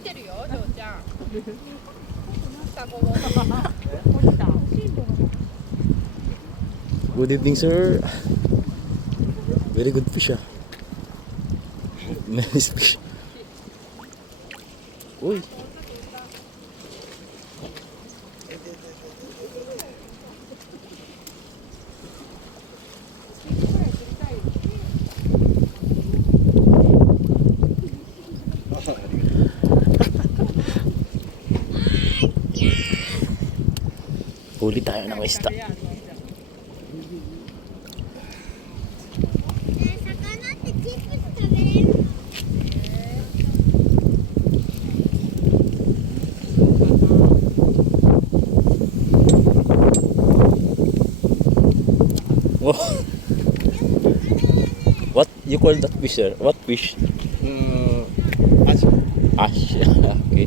ってるよ、ジョーちゃん。双子も。Good evening, sir. Very good fish, ah. Nice fish. Uy. Huli tayo ng isda. Oh. What you call that fish, sir? What fish? Ash. Ash. Okay.